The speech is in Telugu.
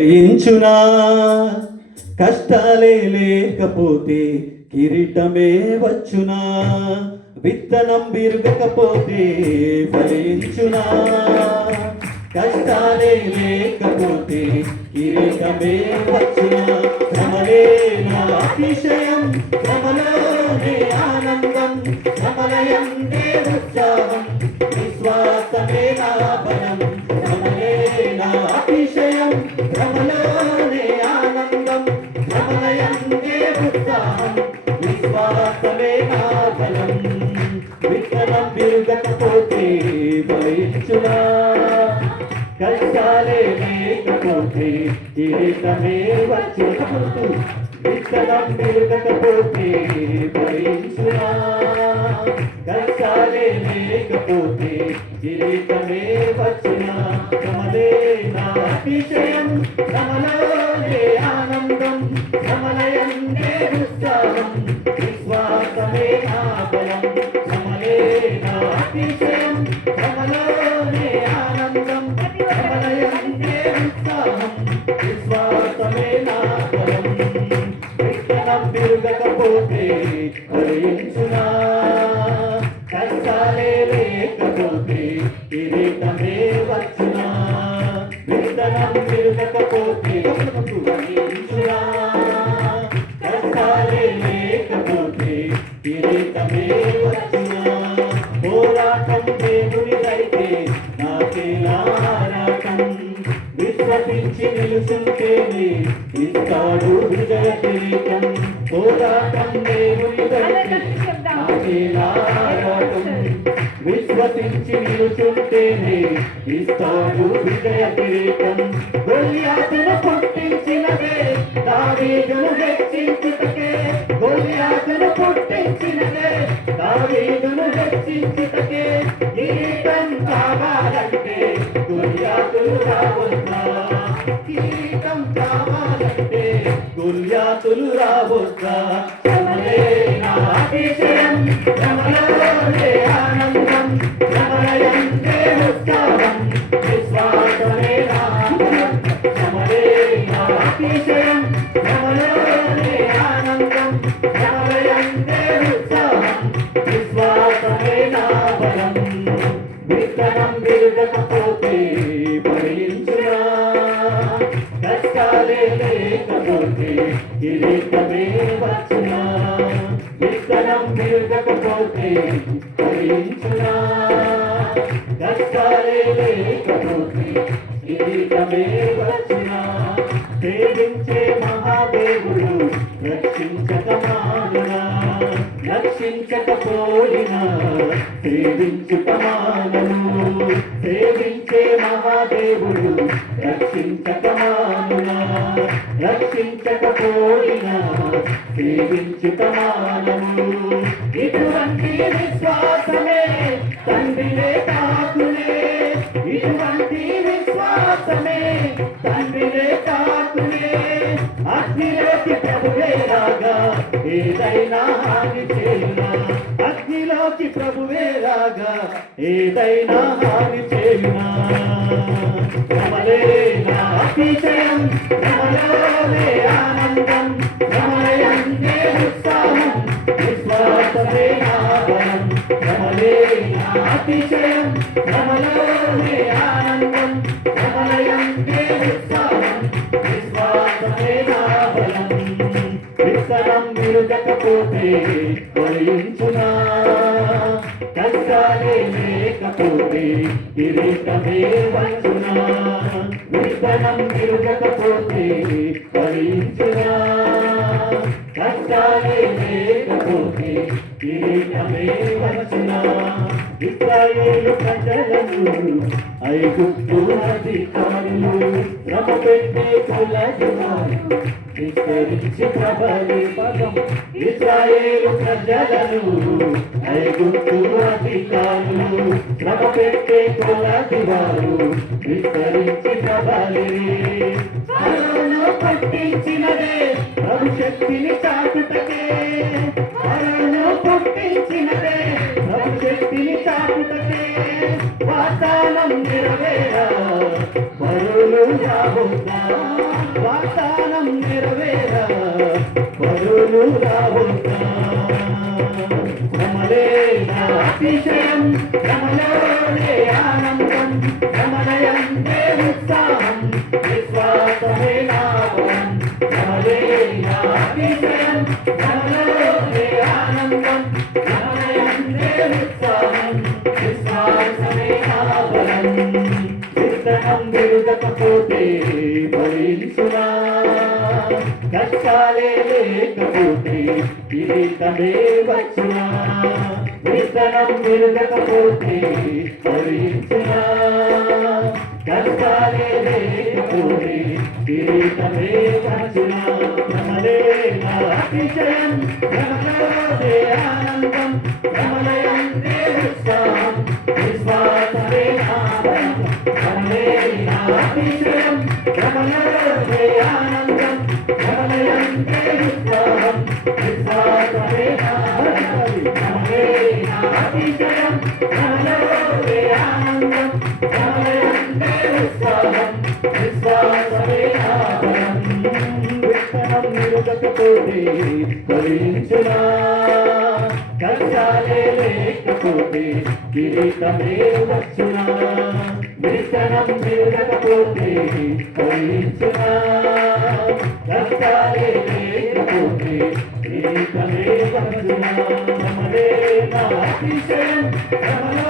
జయించునా కష్టాలే లేకపోతే కిరీటమే వచ్చునా, విత్తనం విరగకపోతే ఫలించునా. కష్టాలే లేకపోతే కిరీటమే వచ్చునా. శ్రమలే నా అతిశయం, శ్రమలోనే ఆనందం, శ్రమలయందే ఉత్సాహం, విశ్వాసమే నా బలం. శ్రమలే నా అతిశయం, శ్రమలోనే ఆనందం, శ్రమలయందే ఉత్సాహం, విశ్వాసమే నా బలం. విత్తనం విరగకపోతే ఫలించునా. కష్టాలే లేకపోతే కిరీటమే వచ్చునా. విత్తనం విరగకపోతే ఫలించునా. కష్టాలే లేకపోతే కిరీటమే వచ్చునా. శ్రమలే నా అతిశయం, శ్రమలోనే ఆనందం, శ్రమలయందే ఉత్సాహం, విశ్వాసమే నా బలం. శ్రమలే నా అతిశయం, శ్రమలోనే ఆనందం, శ్రమలయందే ఉత్సాహం, విశ్వాసమే నా బలం. విత్తనం విరగకపోతే ఫలించునా. కష్టాలే లేకపోతే కిరీటమే వచ్చునా. విత్తనం విరగకపోతే ఫలించునా. కష్టాలే లేకపోతే కిరీటమే వచ్చునా. పోరాటం దేవునిదైతే నాకేలా ఆరాటం, విశ్వసించి నిలుచుంటేనే ఇస్తాడు విజయ కిరీటం. పోరాటం దేవునిదైతే నాకేలా ఆరాటం, విశ్వసించి నిలుచుంటేనే ఇస్తాడు విజయ కిరీటం. గొల్యాతును పుట్టించినదే దావీదును హెచ్చించుటకే, గొల్యాతును పుట్టించినదే దావీదును హెచ్చించుటకే. కిరీటం కావాలంటే గొల్యాతులు రావొద్దా, కిరీటం కావాలంటే గొల్యాతులు రావొద్దా. శ్రమలే నా అతిశయం, శ్రమలోనే ఆనందం, శ్రమలయందే ఉత్సాహం, విశ్వాసమే నా బలం. శ్రమలే నా అతిశయం, శ్రమలోనే ఆనందం, శ్రమలయందే ఉత్సాహం, విశ్వాసమే నా బలం. విత్తనం విరగకపోతే ఫలించునా. కష్టాలే లేకపోతే కిరీటమే వచ్చునా. విత్తనం విరగకపోతే ఫలించునా. కష్టాలే లేకపోతే కిరీటమే వచ్చునా. సేవించే మహాదేవుడు రక్షించక మానునా, రక్షించకపోయినా సేవించుట మానను. సేవించే మహాదేవుడు రక్షించక మానునా, రక్షించకపోయినా సేవించుట మానను. ఇటువంటి విశ్వాసమే తండ్రినే తాకునే, ఇటువంటి విశ్వాసమే తండ్రినే తాకునే. అగ్నిలోకి ప్రభువే రాగా ఏదైనా హాని చేయునా, అగ్నిలోకి ప్రభువే రాగా ఏదైనా హాని చేయునా. శ్రమలే నా అతిశయం, శ్రమలోనే ఆనందం, శ్రమలయందే ఉత్సాహం, విశ్వాసమే నా బలం. శ్రమలే నా అతిశయం, శ్రమలోనే ఆనందం, శ్రమలయందే ఉత్సాహం, విశ్వాసమే నా బలం. విత్తనం విరగకపోతే ఫలించునా. కష్టాలే లేకపోతే కిరీటమే వచ్చునా. విత్తనం విరగకపోతే ఫలించునా. కష్టాలే లేకపోతే కిరీటమే వచ్చునా. ఇశ్రాయేలు ప్రజలను ఐగుప్తు అధికారులు శ్రమ పెట్టే కులజువారు విస్తరించి ప్రబలి పదం. ఇశ్రాయేలు ప్రజలను ఐగుప్తు అధికారులు శ్రమ పెట్టే కులజువారు విస్తరించి ప్రబలి. ఫరోను పుట్టించినదే ప్రభు శక్తిని చాటుటకే, ఫరోను పుట్టించినదే ప్రభు శక్తిని చాటుటకే. వాగ్దానం నెరవేరా, పరులు రాబోతా. వాగ్దానం నెరవేరా బరువులు రావుతా శ్రమలే నా అతిశయం శ్రమలోనే ఆనందం శ్రమలయంతే ఉత్సాహం విశ్వాసమే నా బలం శ్రమలే నా అతిశయం శ్రమలోనే ఆనందం శ్రమలయంతే ఉత్సాహం విశ్వాసమే నా బలం విత్తనం విరుగకపోతే ఫలించునా కష్టాలే లేకపోతే కిరీటమే వచ్చునా విత్తనం విరుగకపోతే ఫలించునా కష్టాలే లేకపోతే కిరీటమే వచ్చునా శ్రమలే నా అతిశయం శ్రమలోనే ఆనందం శ్రమలయంతే ఉత్సాహం విశ్వాసమే నా బలం శ్రమలే నా అతిశయం శ్రమలోనే ఆనందం శ్రమలయంతే ఉత్సాహం విశ్వాసమే నా బలం శ్రమలే నా అతిశయం శ్రమలోనే ఆనందం శ్రమలయంతే ఉత్సాహం విశ్వాసమే నా బలం విత్తనం నిరుగకపోతే ఫలించునా కష్టాలే లేకపోతే కిరీటమే వచ్చునా విత్తనం నిరుగకపోతే ఫలించునా కష్టాలే లేకపోతే కిరీటమే వచ్చునా శ్రమలే నా అతిశయం శ్రమలో